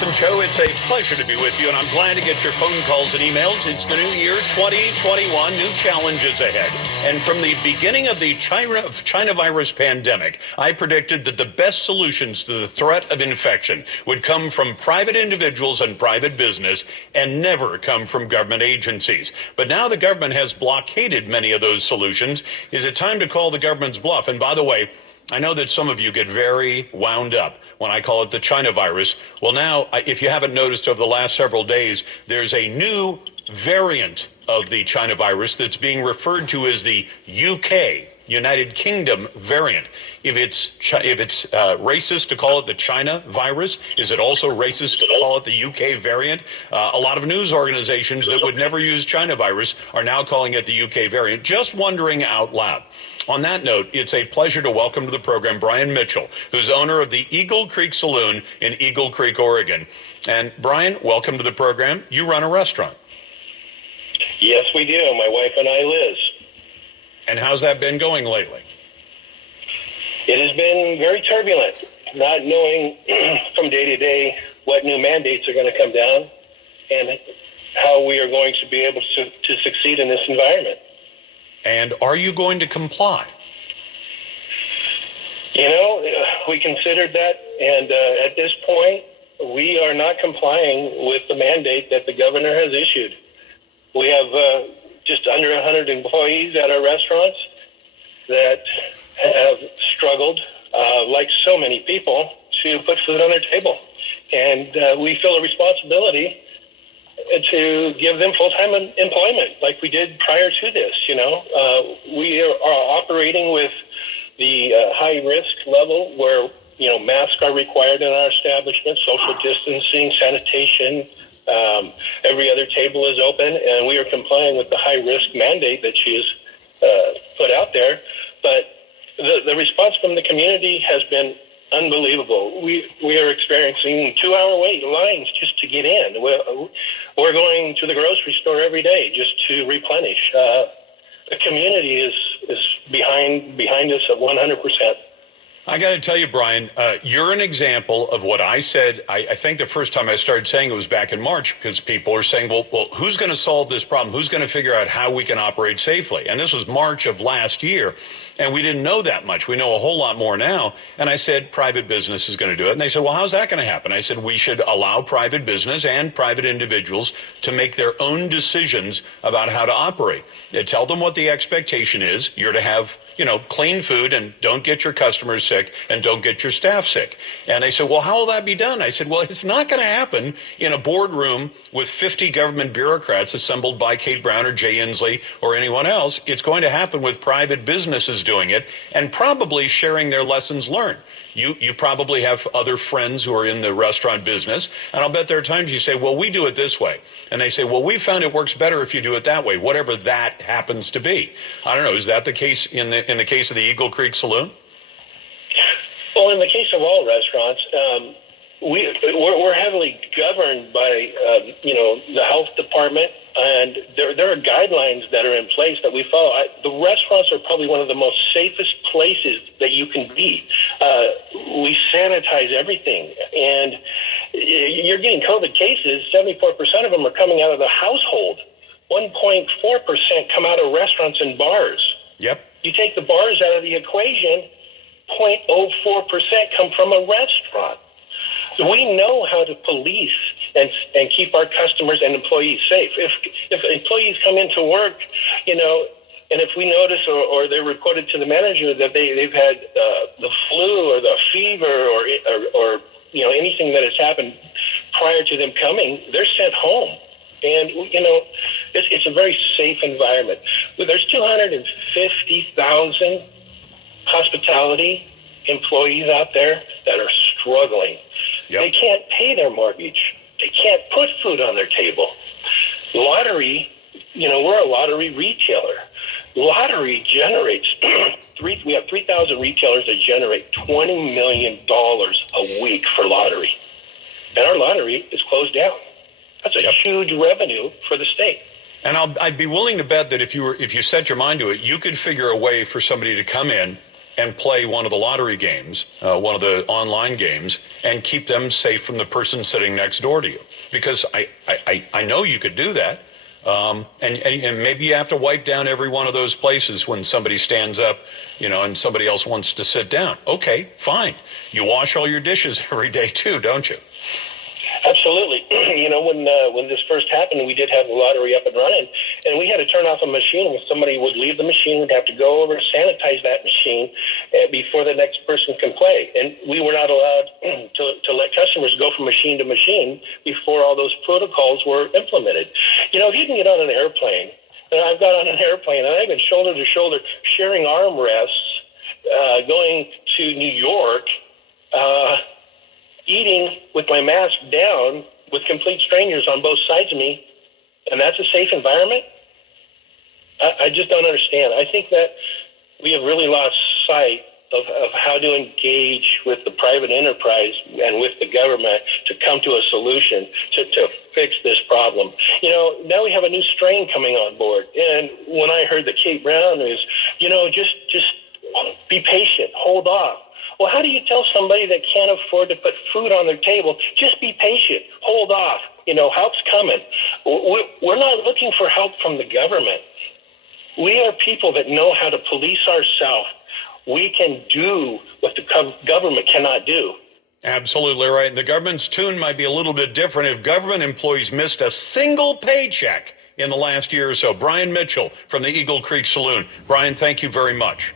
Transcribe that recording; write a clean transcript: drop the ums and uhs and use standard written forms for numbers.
Larson Show. It's a pleasure to be with you, and I'm glad to get your phone calls and emails. It's the new year, 2021, new challenges ahead. And from the beginning of the China virus pandemic, I predicted that the best solutions to the threat of infection would come from private individuals and private business and never come from government agencies. But now the government has blockaded many of those solutions. Is it time to call the government's bluff? And by the way, I know that some of you get very wound up when I call it the China virus. Well, now, if you haven't noticed over the last several days, there's a new variant of the China virus that's being referred to as the UK, United Kingdom variant. If it's racist to call it the China virus, is it also racist to call it the UK variant? A lot of news organizations that would never use China virus are now calling it the UK variant. Just wondering out loud. On that note, it's a pleasure to welcome to the program Bryan Mitchell, who's owner of the Creek Saloon in Eagle Creek, Oregon. And Bryan, welcome to the program. You run a restaurant. Yes, we do. My wife and I, Liz. And how's that been going lately? It has been very turbulent, not knowing from day to day what new mandates are going to come down and how we are going to be able to succeed in this environment. And are you going to comply? You know, we considered that, and at this point, we are not complying with the mandate that the governor has issued. We have just under 100 employees at our restaurants that have struggled, like so many people, to put food on their table. And we feel a responsibility to give them full-time employment like we did prior to this. We are operating with the high-risk level where, masks are required in our establishment, social distancing, sanitation. Every other table is open, and we are complying with the high-risk mandate that she has put out there. But the response from the community has been unbelievable. We are experiencing 2-hour wait lines just to get in. We're going to the grocery store every day just to replenish. The community is behind us at 100%. I got to tell you, Bryan, you're an example of what I said. I think the first time I started saying it was back in March, because people are saying, well, who's going to solve this problem? Who's going to figure out how we can operate safely? And this was March of last year, and we didn't know that much. We know a whole lot more now. And I said, private business is going to do it. And they said, well, how's that going to happen? I said, we should allow private business and private individuals to make their own decisions about how to operate. Tell them what the expectation is. You're to have clean food and don't get your customers sick and don't get your staff sick. And they said, well, how will that be done? I said, well, it's not going to happen in a boardroom with 50 government bureaucrats assembled by Kate Brown or Jay Inslee or anyone else. It's going to happen with private businesses doing it and probably sharing their lessons learned. You probably have other friends who are in the restaurant business, and I'll bet there are times you say, well, we do it this way. And they say, well, we found it works better if you do it that way, whatever that happens to be. I don't know. Is that the case in the case of the Eagle Creek Saloon? Well, in the case of all restaurants, we're heavily governed by, the health department, and there are guidelines that are in place that we follow. The restaurants are probably one of the most safest places that you can be. We sanitize everything, and you're getting COVID cases. 74% of them are coming out of the household. 1.4% come out of restaurants and bars. Yep. You take the bars out of the equation, 0.04% come from a restaurant. We know how to police and keep our customers and employees safe. If employees come into work, and if we notice or they're reported to the manager that they've had the flu or the fever or anything that has happened prior to them coming, they're sent home. And, it's a very safe environment. There's 250,000 hospitality employees out there that are struggling. Yep. They can't pay their mortgage. They can't put food on their table. Lottery, we're a lottery retailer. Lottery generates, we have 3,000 retailers that generate $20 million a week for lottery. And our lottery is closed down. That's a huge revenue for the state. And I'd be willing to bet that if you set your mind to it, you could figure a way for somebody to come in and play one of the lottery games, one of the online games, and keep them safe from the person sitting next door to you. Because I know you could do that. And maybe you have to wipe down every one of those places when somebody stands up, and somebody else wants to sit down. Okay, fine. You wash all your dishes every day too, don't you? Absolutely. When this first happened, we did have the lottery up and running, and we had to turn off a machine. When somebody would leave the machine, we'd have to go over, sanitize that machine before the next person can play. And we were not allowed to let customers go from machine to machine before all those protocols were implemented. If you can get on an airplane, and I've got on an airplane, and I've been shoulder to shoulder sharing armrests, going to New York, eating with my mask down with complete strangers on both sides of me, and that's a safe environment? I just don't understand. I think that we have really lost sight of how to engage with the private enterprise and with the government to come to a solution to fix this problem. Now we have a new strain coming on board, and when I heard that Kate Brown is, just be patient, hold off. Well, how do you tell somebody that can't afford to put food on their table, just be patient, hold off, help's coming? We're not looking for help from the government. We are people that know how to police ourselves. We can do what the government cannot do. Absolutely right. And the government's tune might be a little bit different if government employees missed a single paycheck in the last year or so. Bryan Mitchell from the Creek Saloon. Bryan, thank you very much.